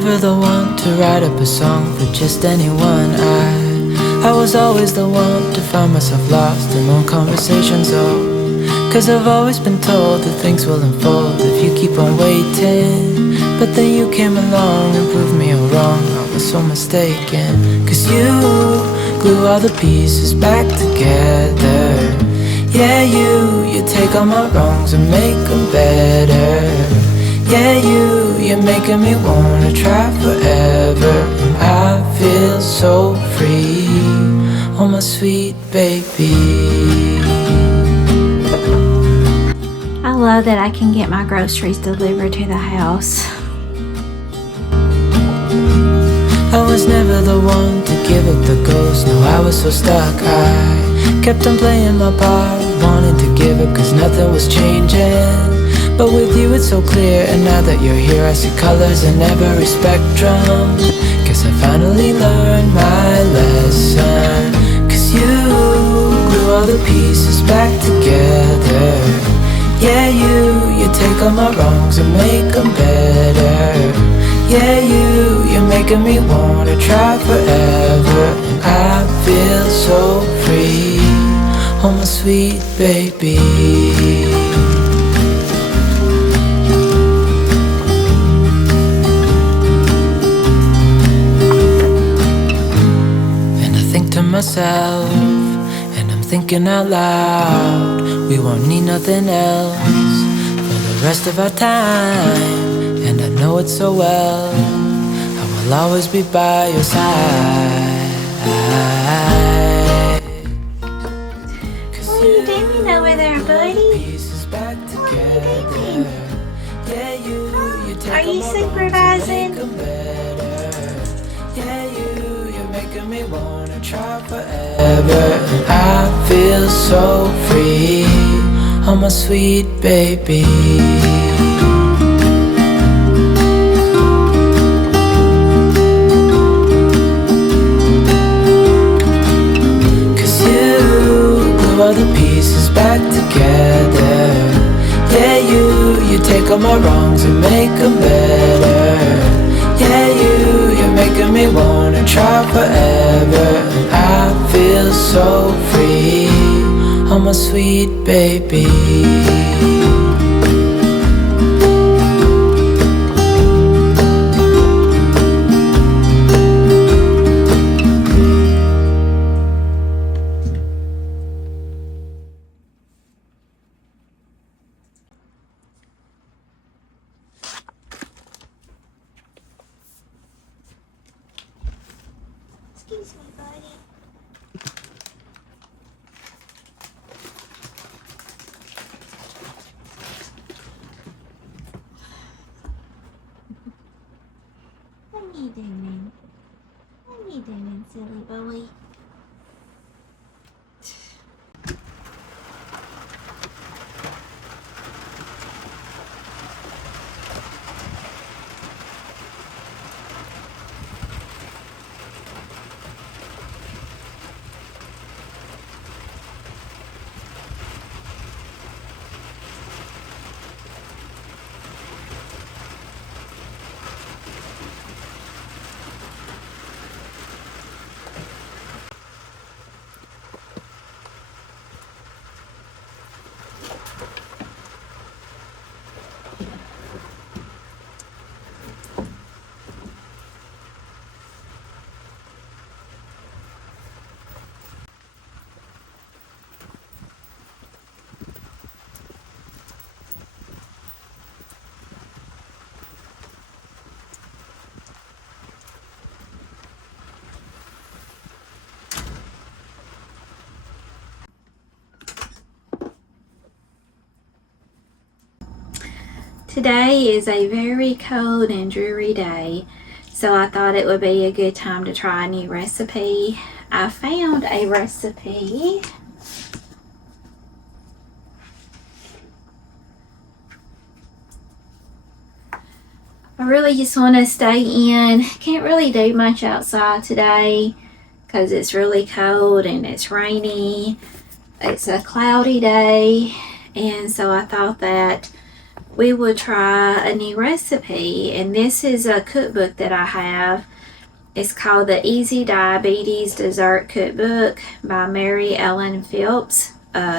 never the one to write up a song for just anyone. I was always the one to find myself lost in long conversations, cause I've always been told that things will unfold if you keep on waiting. But then you came along and proved me all wrong. I was so mistaken, cause you glue all the pieces back together. Yeah, you take all my wrongs and make them better. Yeah, you're making me wanna try forever. And I feel so free, oh my sweet baby. I love that I can get my groceries delivered to the house. I was never the one to give up the ghost. No, I was so stuck. I kept on playing my part, wanting to give up cause nothing was changing. But with you it's so clear, and now that you're here I see colors in every spectrum. Guess I finally learned my lesson. Cause you glue all the pieces back together. Yeah, you take all my wrongs and make them better. Yeah, you're making me wanna try forever. And I feel so free, oh my sweet baby. Myself, and I'm thinking out loud, we won't need nothing else for the rest of our time. And I know it so well, I will always be by your side. What are you doing over there, buddy? What are you doing? Are you supervising? Making me wanna try forever. And I feel so free, oh my sweet baby. Cause you glue all the pieces back together. Yeah, you take all my wrongs and make them better. Yeah, you're making me wanna try forever. And I feel so free, oh my sweet baby. Excuse me, buddy. What are you doing? What are you doing, silly boy? Today is a very cold and dreary day, so I thought it would be a good time to try a new recipe. I found a recipe. I really just want to stay in. Can't really do much outside today because it's really cold and it's rainy. It's a cloudy day, and so I thought that we will try a new recipe. And this is a cookbook that I have. It's called the Easy Diabetes Dessert Cookbook by Mary Ellen Phillips.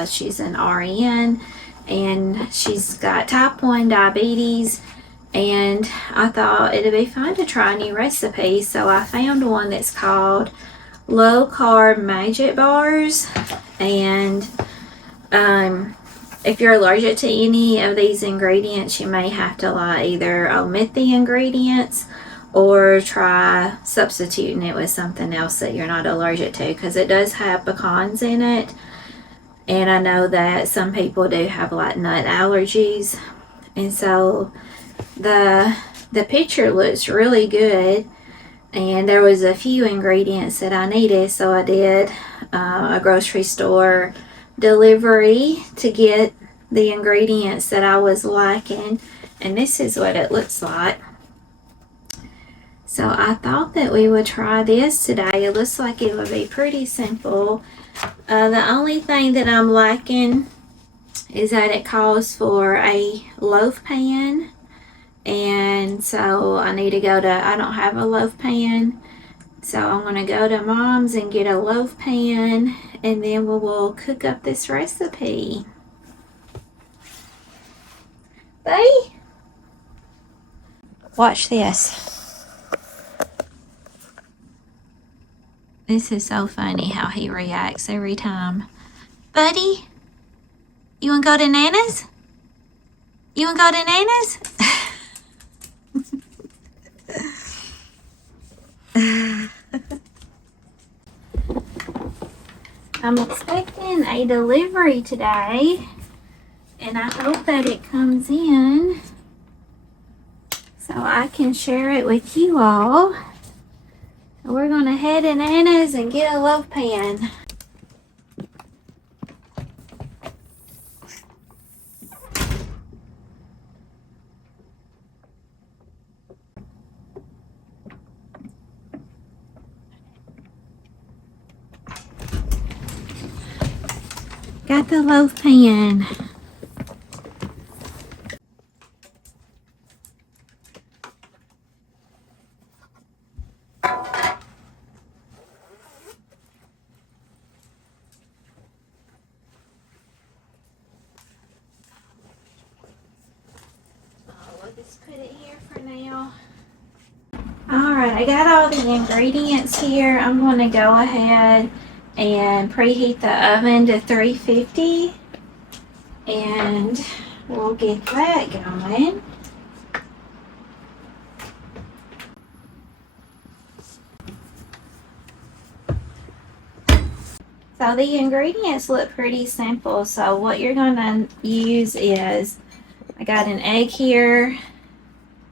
She's an RN and she's got type 1 diabetes. And I thought it'd be fun to try a new recipe. So I found one that's called Low Carb Magic Bars. And if you're allergic to any of these ingredients, you may have to either omit the ingredients or try substituting it with something else that you're not allergic to, because it does have pecans in it. And I know that some people do have like nut allergies. And so the picture looks really good. And there was a few ingredients that I needed, so I did a grocery store delivery to get the ingredients that I was lacking. And this is what it looks like. So I thought that we would try this today. It looks like it would be pretty simple. The only thing that I'm lacking is that it calls for a loaf pan. And so I need to go to, I don't have a loaf pan. So I'm going to go to Mom's and get a loaf pan. And then we will cook up this recipe. Buddy? Watch this. This is so funny how he reacts every time. Buddy, you want to go to Nana's? You want to go to Nana's? I'm expecting a delivery today, and I hope that it comes in so I can share it with you all. We're going to head to Nana's and get a loaf pan. Got the loaf pan. Put it here for now. Alright, I got all the ingredients here. I'm going to go ahead and preheat the oven to 350 and we'll get that going. So the ingredients look pretty simple. So what you're going to use is, I got an egg here,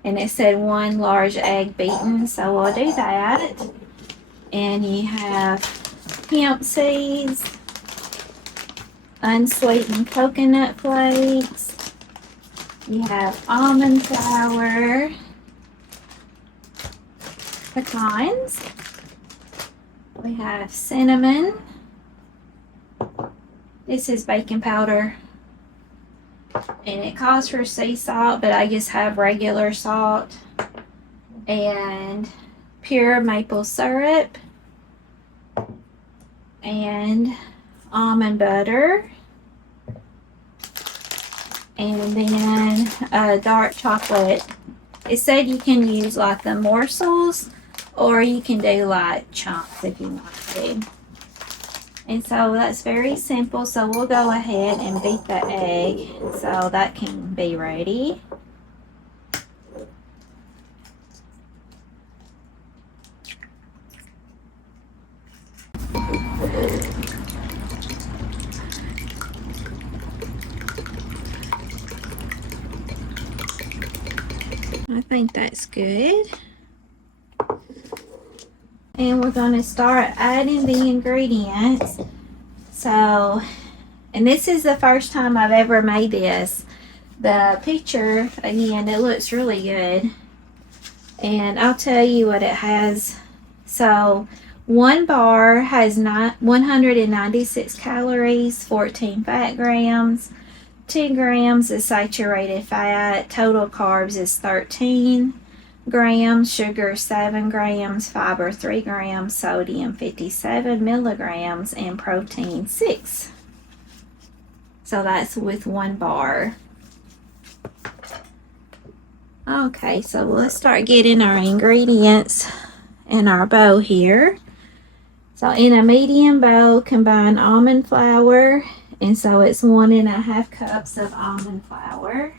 and it said 1 large egg beaten, so we'll do that. And you have hemp seeds, unsweetened coconut flakes, you have almond flour, pecans, we have cinnamon, this is baking powder, and it calls for sea salt, but I just have regular salt, and pure maple syrup, and almond butter, and then dark chocolate. It said you can use like the morsels, or you can do like chunks if you want to. And so that's very simple. So we'll go ahead and beat the egg so that can be ready. I think that's good. And we're going to start adding the ingredients. So, and this is the first time I've ever made this. The picture, again, it looks really good. And I'll tell you what it has. So, 1 bar has 196 calories, 14 fat grams, 2 grams is saturated fat. Total carbs is 13 grams, sugar 7 grams, fiber 3 grams, sodium 57 milligrams, and protein 6. So that's with 1 bar. Okay, so let's start getting our ingredients in our bowl here. So in a medium bowl, combine almond flour, and so it's 1.5 cups of almond flour.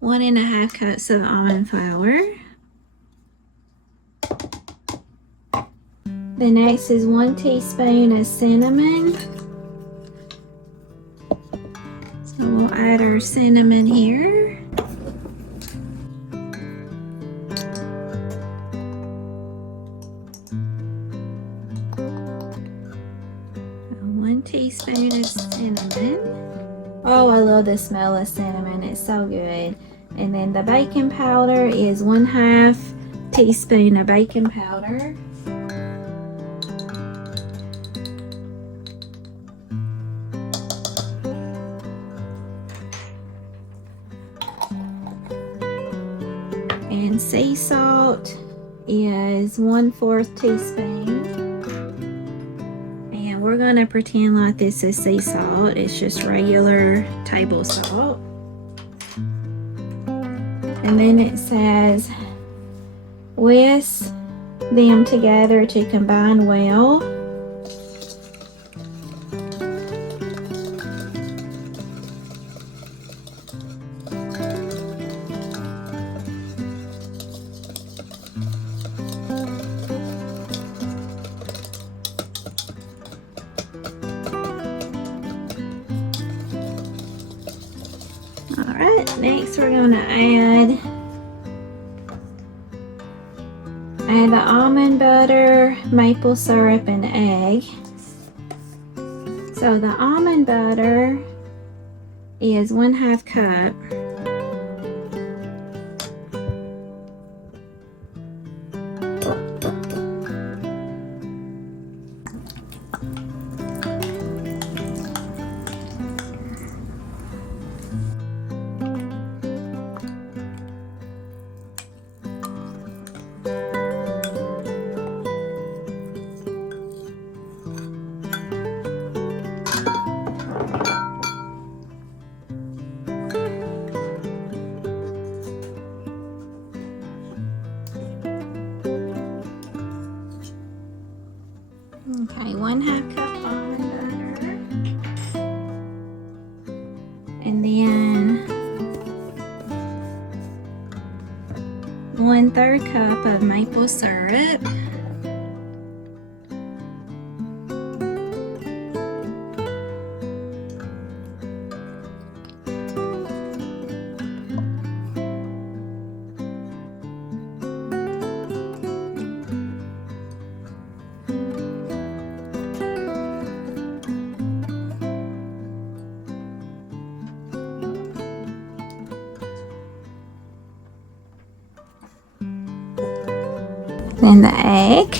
One and a half cups of almond flour. The next is 1 teaspoon of cinnamon. So we'll add our cinnamon here. 1 teaspoon of cinnamon. Oh, I love the smell of cinnamon. It's so good. And then the baking powder is 1/2 teaspoon of baking powder. And sea salt is 1/4 teaspoon. And we're gonna pretend like this is sea salt. It's just regular table salt. And then it says, whisk them together to combine well. Alright, next we're going to add the almond butter, maple syrup, and egg. So the almond butter is 1/2 cup. Okay, 1/2 cup almond butter. And then 1/3 cup of maple syrup. Then the egg.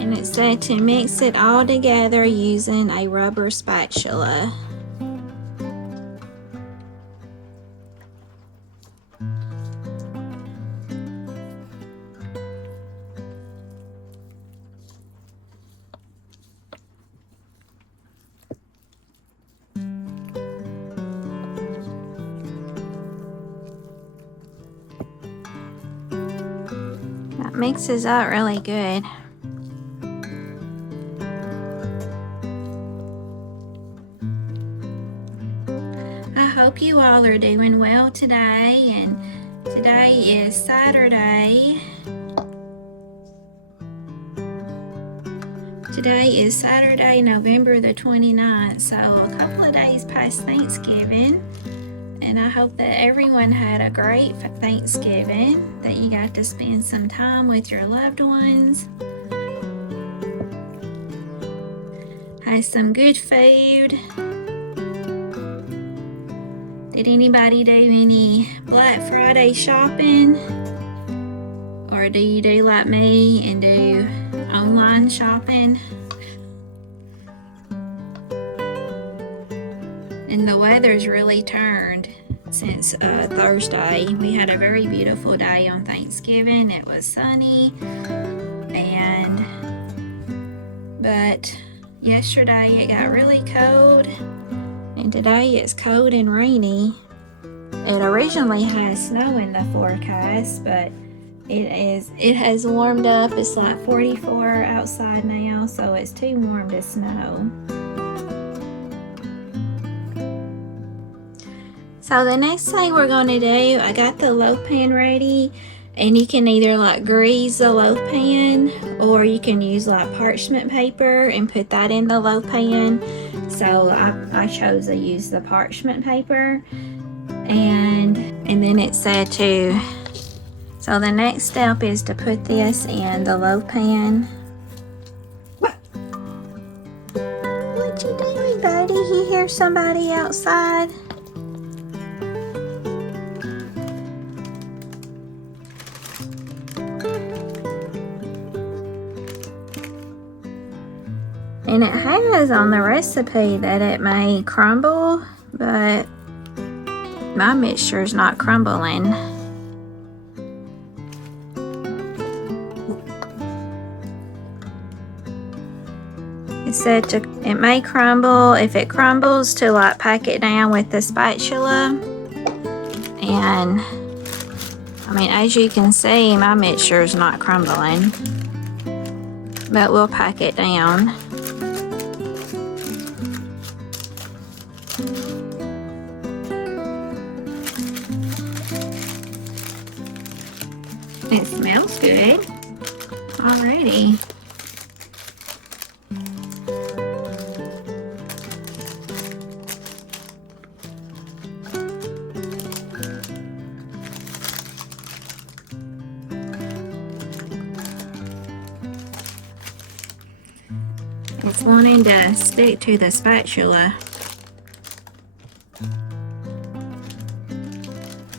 And it said to mix it all together using a rubber spatula. That mixes out really good. I hope you all are doing well today, and today is Saturday, Today is Saturday, November the 29th, so a couple of days past Thanksgiving. And I hope that everyone had a great Thanksgiving, that you got to spend some time with your loved ones. Had some good food. Did anybody do any Black Friday shopping? Or do you do like me and do online shopping? And the weather's really turned since Thursday. We had a very beautiful day on Thanksgiving. It was sunny, but yesterday it got really cold, and today it's cold and rainy. It originally had snow in the forecast, but it has warmed up. It's like 44 outside now, so it's too warm to snow. So the next thing we're going to do, I got the loaf pan ready, and you can either like grease the loaf pan, or you can use like parchment paper and put that in the loaf pan. So I chose to use the parchment paper, and then it said to, so the next step is to put this in the loaf pan. What you doing, buddy? You hear somebody outside? And it has on the recipe that it may crumble, but my mixture is not crumbling. It said it may crumble. If it crumbles, to like pack it down with the spatula. And I mean, as you can see, my mixture is not crumbling, but we'll pack it down. It smells good already. It's wanting to stick to the spatula.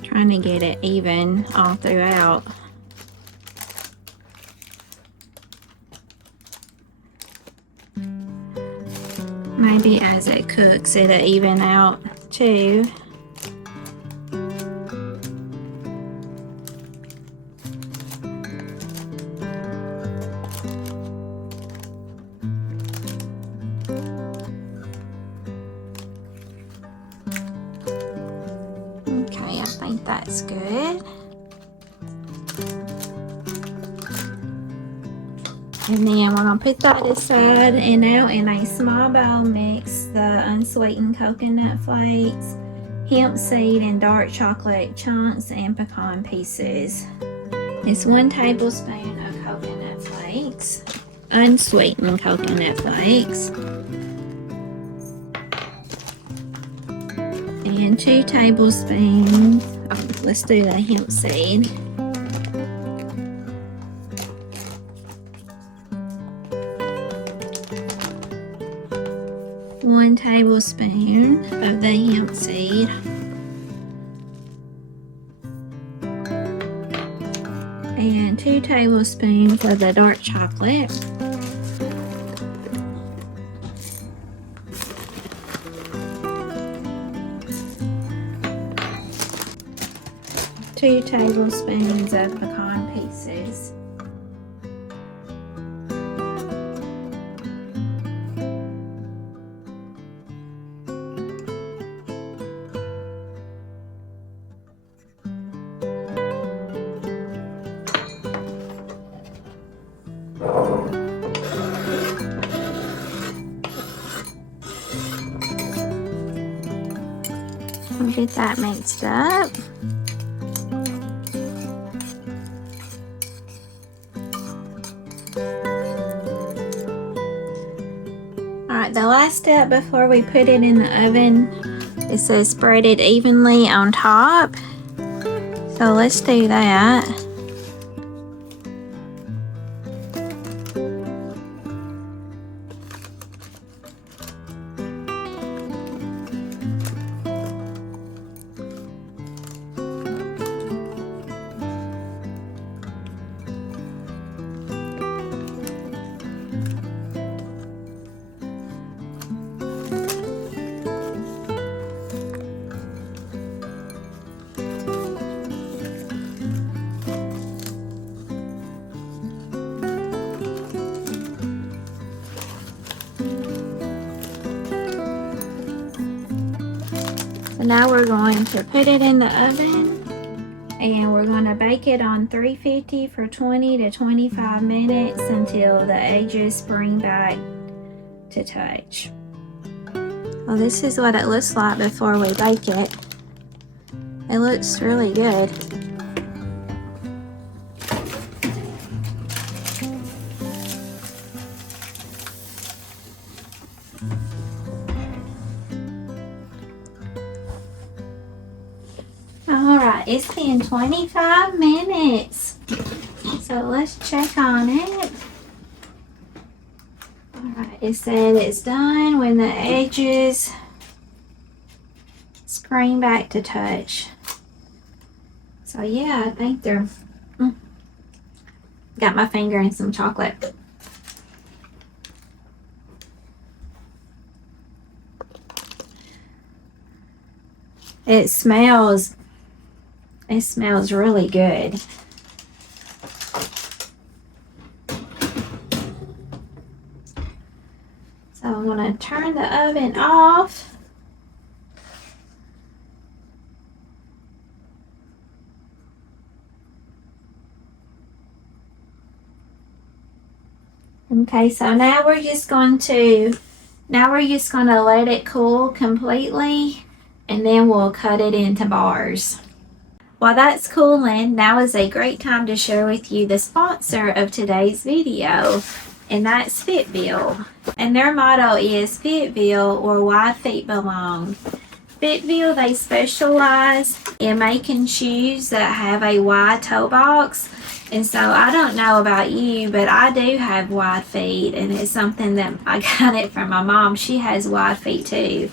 Trying to get it even all throughout. Maybe as it cooks, it'll even out too. Okay, I think that's good. And then we're going to put that aside, and now in a small bowl mix the unsweetened coconut flakes, hemp seed and dark chocolate chunks, and pecan pieces. It's 1 tablespoon of coconut flakes, unsweetened coconut flakes, and 2 tablespoons, let's do the hemp seed. 1 tablespoon of the hemp seed, and 2 tablespoons of the dark chocolate, two tablespoons of pecan pieces, and get that mixed up. Alright, the last step before we put it in the oven, it says spread it evenly on top. So let's do that. So now we're going to put it in the oven and we're going to bake it on 350 for 20 to 25 minutes until the edges spring back to touch. Well, this is what it looks like before we bake it. It looks really good. Alright, it's been 25 minutes. So let's check on it. Alright, it said it's done when the edges spring back to touch. So yeah, I think they're... Got my finger in some chocolate. It smells really good. So I'm going to turn the oven off. Okay, so now we're just going to let it cool completely, and then we'll cut it into bars. While that's cooling, now is a great time to share with you the sponsor of today's video, and that's Fitville. And their motto is Fitville, where wide feet belong. Fitville, they specialize in making shoes that have a wide toe box. And so I don't know about you, but I do have wide feet, and it's something that I got it from my mom. She has wide feet too.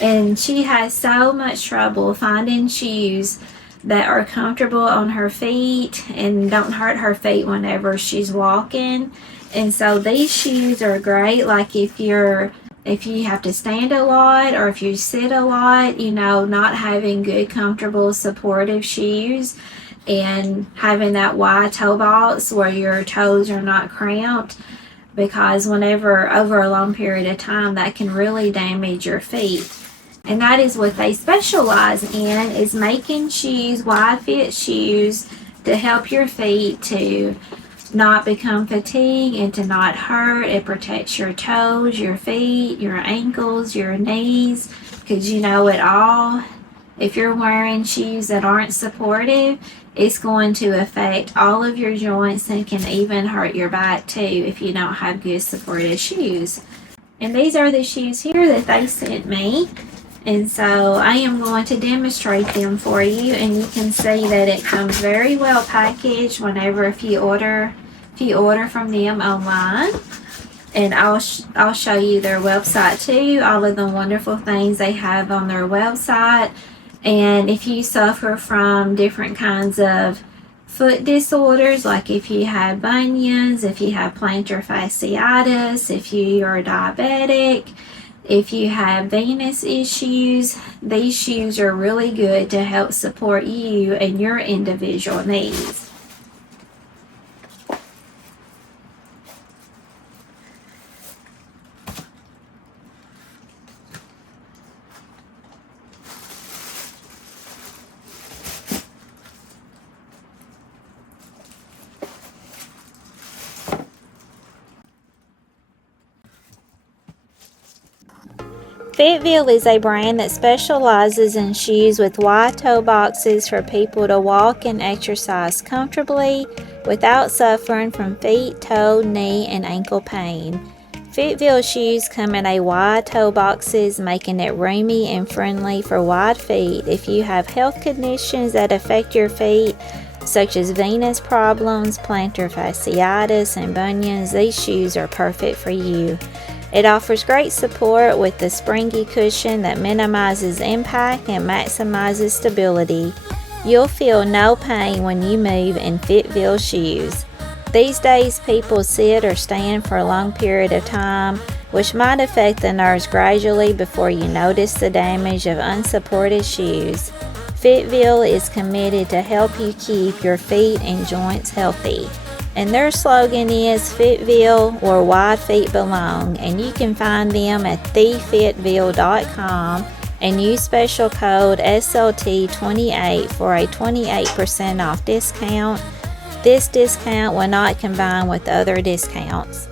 And she has so much trouble finding shoes that are comfortable on her feet and don't hurt her feet whenever she's walking. And so these shoes are great, like if you have to stand a lot or if you sit a lot, you know, not having good, comfortable, supportive shoes and having that wide toe box where your toes are not cramped, because whenever over a long period of time that can really damage your feet. And that is what they specialize in, is making shoes, wide fit shoes, to help your feet to not become fatigued and to not hurt. It protects your toes, your feet, your ankles, your knees, because you know it all. If you're wearing shoes that aren't supportive, it's going to affect all of your joints and can even hurt your back too if you don't have good supportive shoes. And these are the shoes here that they sent me. And so I am going to demonstrate them for you, and you can see that it comes very well packaged whenever if you order from them online. And I'll show you their website too, all of the wonderful things they have on their website. And if you suffer from different kinds of foot disorders, like if you have bunions, if you have plantar fasciitis, if you are diabetic, if you have venous issues, these shoes are really good to help support you and your individual needs. Fitville is a brand that specializes in shoes with wide toe boxes for people to walk and exercise comfortably without suffering from feet, toe, knee, and ankle pain. Fitville shoes come in a wide toe boxes, making it roomy and friendly for wide feet. If you have health conditions that affect your feet, such as venous problems, plantar fasciitis, and bunions, these shoes are perfect for you. It offers great support with the Springy cushion that minimizes impact and maximizes stability. You'll feel no pain when you move in Fitville shoes. These days, people sit or stand for a long period of time, which might affect the nerves gradually before you notice the damage of unsupported shoes. Fitville is committed to help you keep your feet and joints healthy. And their slogan is Fitville, where wide feet belong, and you can find them at thefitville.com and use special code SLT28 for a 28% off discount. This discount will not combine with other discounts.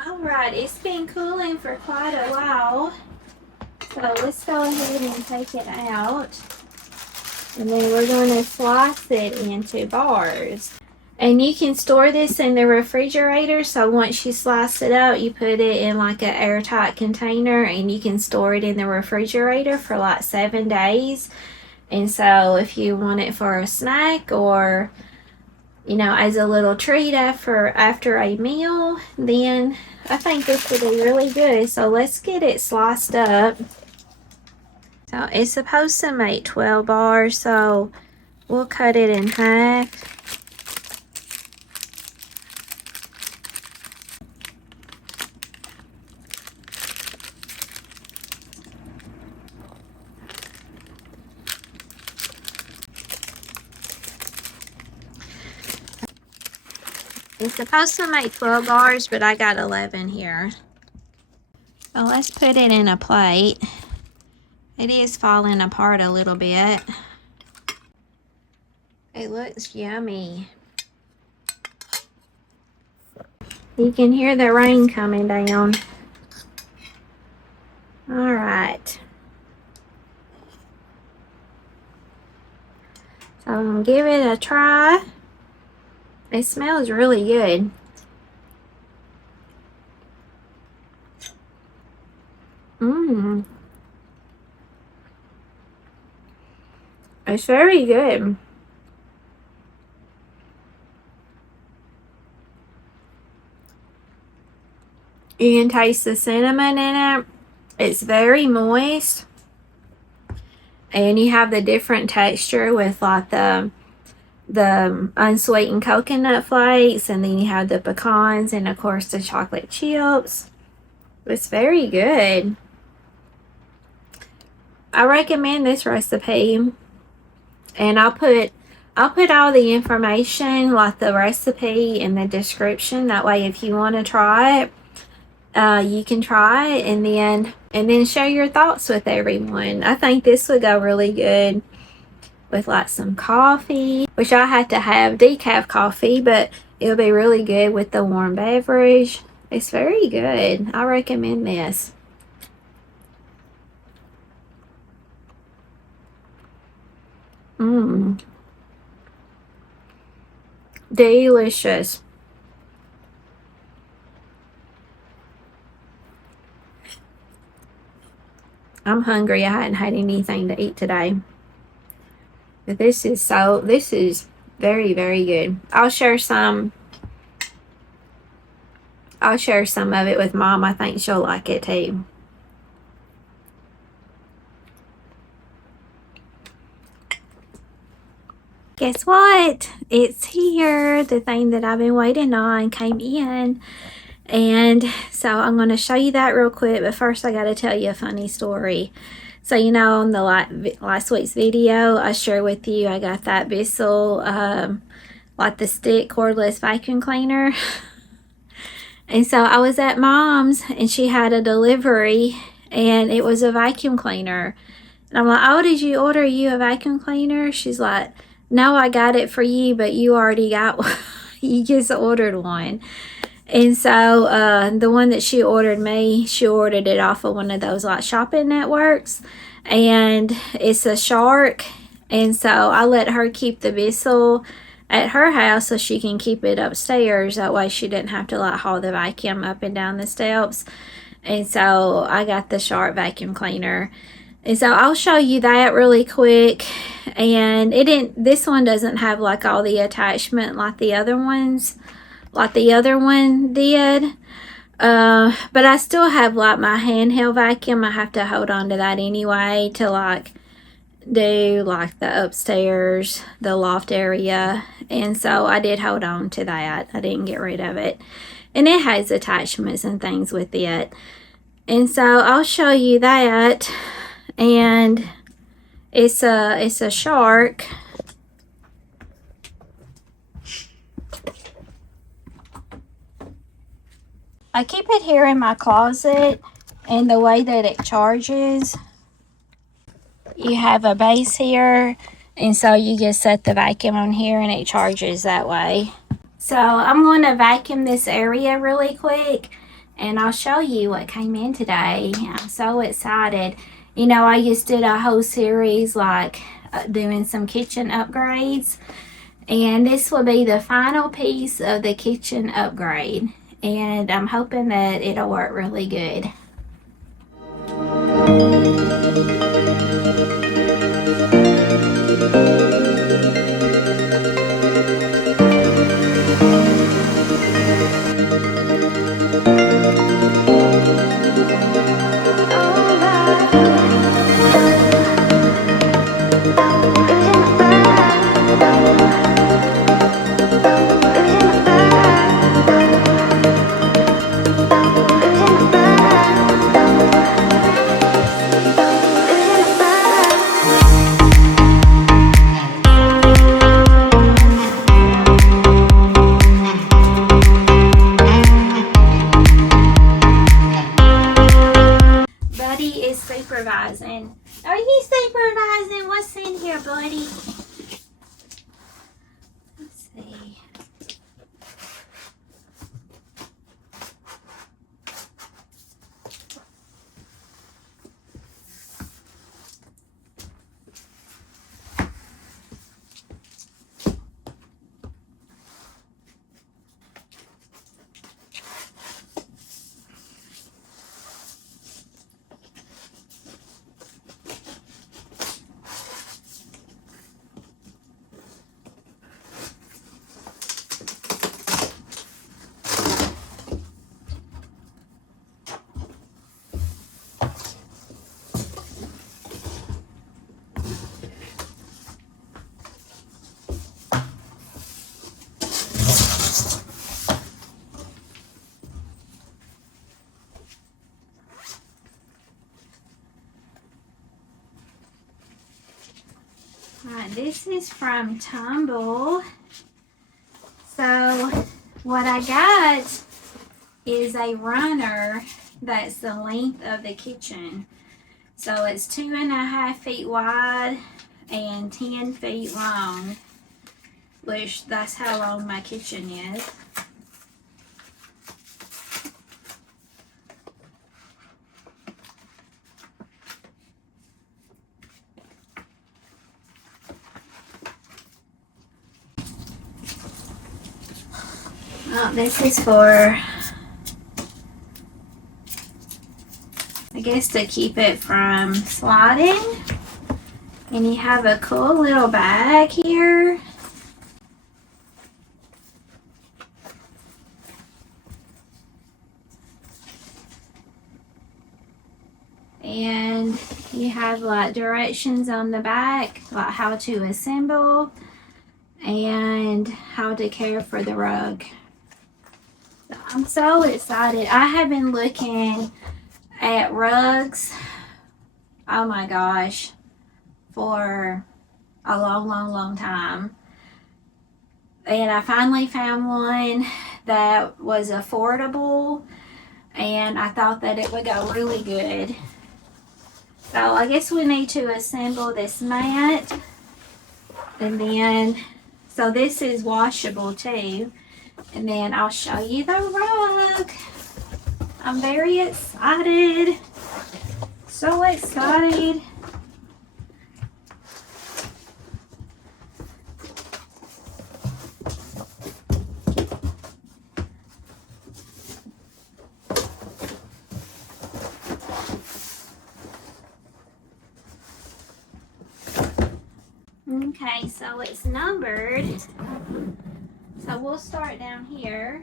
Alright, it's been cooling for quite a while, so let's go ahead and take it out. And then we're going to slice it into bars. And you can store this in the refrigerator, so once you slice it out, you put it in like an airtight container and you can store it in the refrigerator for like 7 days. And so if you want it for a snack or, you know, as a little treat after a meal, then I think this would be really good. So let's get it sliced up. So it's supposed to make 12 bars, so we'll cut it in half. It's supposed to make 12 bars, but I got 11 here. So let's put it in a plate. It is falling apart a little bit. It looks yummy. You can hear the rain coming down. All right. So I'm gonna give it a try. It smells really good. It's very good. You can taste the cinnamon in it. It's very moist. And you have the different texture with like the unsweetened coconut flakes, and then you have the pecans, and of course the chocolate chips. It's very good. I recommend this recipe, and I'll put all the information, like the recipe, in the description. That way, if you want to try it, you can try it, and then share your thoughts with everyone. I think this would go really good with like some coffee, which I had to have decaf coffee, but it'll be really good with the warm beverage. It's very good. I recommend this. Delicious. I'm hungry. I hadn't had anything to eat today. But this is very, very good. I'll share some of it with Mom. I think she'll like it too. Guess what? It's here. The thing that I've been waiting on came in. And so I'm going to show you that real quick. But first I got to tell you a funny story. So, you know, on the last week's video, I shared with you I got that Bissell, like the stick cordless vacuum cleaner. And so I was at Mom's and she had a delivery and it was a vacuum cleaner. And I'm like, oh, did you order you a vacuum cleaner? She's like, no, I got it for you, but you already got one. You just ordered one. And so the one that she ordered me, she ordered it off of one of those like shopping networks. And it's a Shark. And so I let her keep the Bissell at her house so she can keep it upstairs. That way she didn't have to like haul the vacuum up and down the steps. And so I got the Sharp vacuum cleaner. And so I'll show you that really quick. And this one doesn't have like all the attachment like the other ones, like the other one did. But I still have like my handheld vacuum. I have to hold on to that anyway to like do like the upstairs, the loft area. And so I did hold on to that. I didn't get rid of it. And it has attachments and things with it. And so I'll show you that. And it's a Shark. I keep it here in my closet, and the way that it charges, you have a base here, and so you just set the vacuum on here and it charges that way. So I'm going to vacuum this area really quick, and I'll show you what came in today. I'm so excited. You know, I just did a whole series like doing some kitchen upgrades, and this will be the final piece of the kitchen upgrade. And I'm hoping that it'll work really good. Supervising. Are you supervising? What's in here, buddy? Let's see. Alright, this is from Tumble. So what I got is a runner that's the length of the kitchen. So it's 2.5 feet wide and 10 feet long, which that's how long my kitchen is. Oh, this is for, I guess, to keep it from sliding. And you have a cool little bag here. And you have like directions on the back, like how to assemble and how to care for the rug. I'm so excited. I have been looking at rugs, oh my gosh, for a long time. And I finally found one that was affordable, and I thought that it would go really good. So I guess we need to assemble this mat. And then, so this is washable too. And then I'll show you the rug. I'm very excited. So excited. Okay, so it's numbered. So we'll start down here.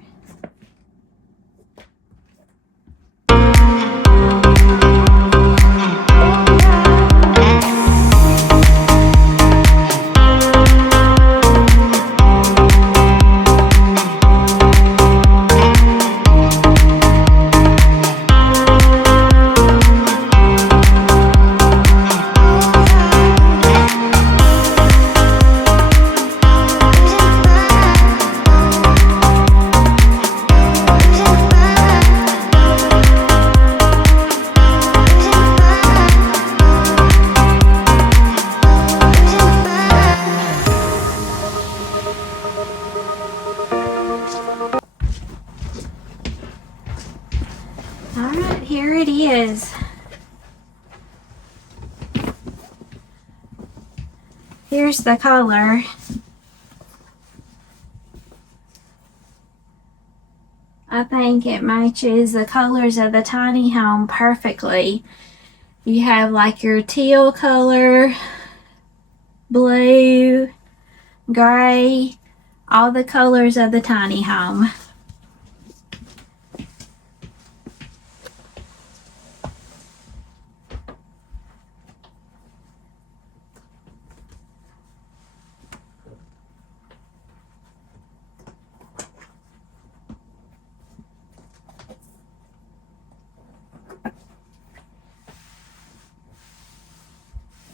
Alright, here it is. Here's the color. I think it matches the colors of the tiny home perfectly. You have like your teal color, blue, gray, all the colors of the tiny home.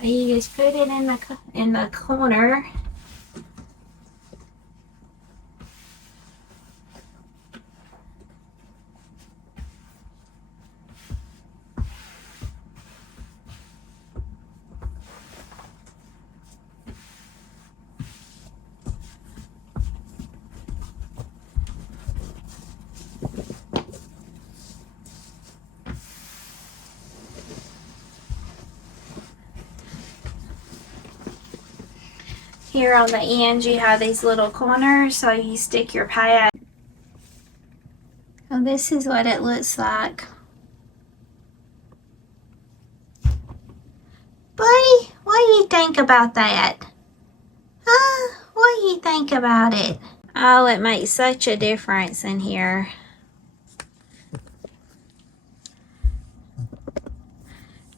You just put it in the corner. Here on the ends you have these little corners, so you stick your pad. So this is what it looks like. Buddy, what do you think about that? Huh? What do you think about it? Oh, it makes such a difference in here.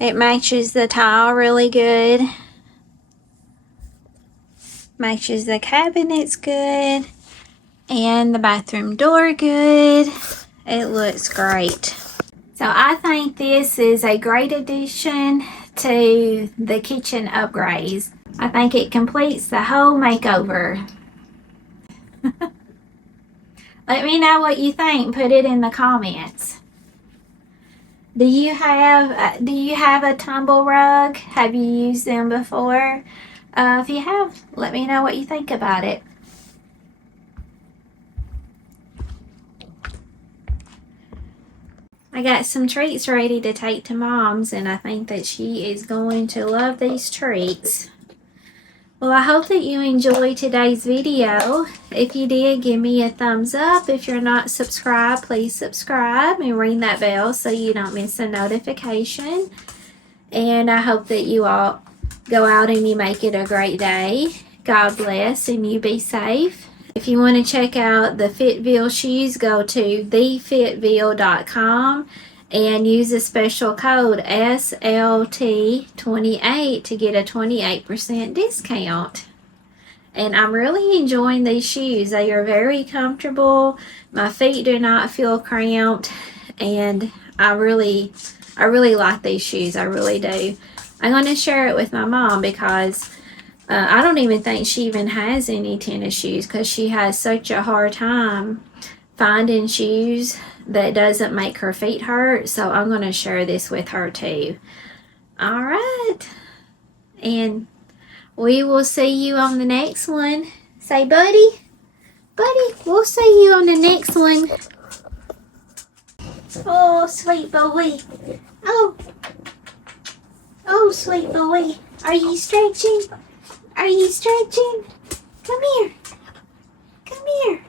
It matches the tile really good. Matches the cabinets good. And the bathroom door good. It looks great. So I think this is a great addition to the kitchen upgrades. I think it completes the whole makeover. Let me know what you think. Put it in the comments. Do you have a tumble rug? Have you used them before? If you have, let me know what you think about it. I got some treats ready to take to Mom's, and I think that she is going to love these treats. Well, I hope that you enjoyed today's video. If you did, give me a thumbs up. If you're not subscribed, please subscribe and ring that bell so you don't miss a notification. And I hope that you all go out and you make it a great day. God bless and you be safe. If you want to check out the Fitville shoes, go to thefitville.com and use the special code SLT28 to get a 28% discount. And I'm really enjoying these shoes. They are very comfortable. My feet do not feel cramped, and I really like these shoes. I really do. I'm going to share it with my mom because I don't even think she even has any tennis shoes because she has such a hard time finding shoes that doesn't make her feet hurt. So I'm going to share this with her too. All right. And we will see you on the next one. Say, buddy. Buddy, we'll see you on the next one. Oh, sweet boy. Oh. Oh, sweet boy. Are you stretching? Are you stretching? Come here. Come here.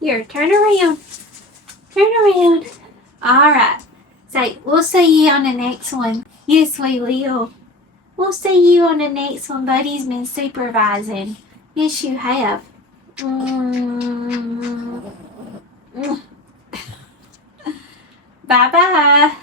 Here, turn around. Turn around. All right. Say, we'll see you on the next one. Yes, we will. We'll see you on the next one. Buddy's been supervising. Yes, you have. Bye-bye.